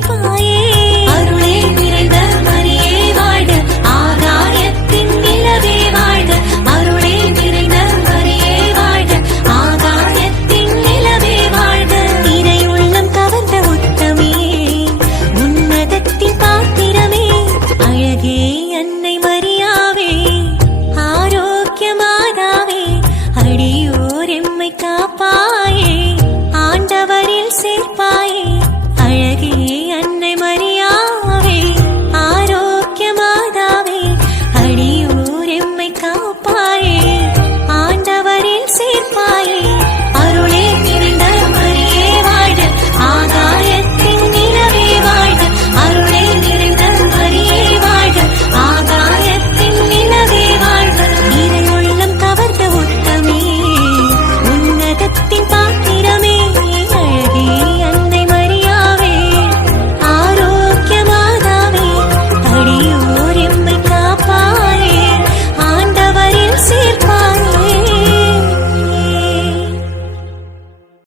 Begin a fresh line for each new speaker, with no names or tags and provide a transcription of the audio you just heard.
como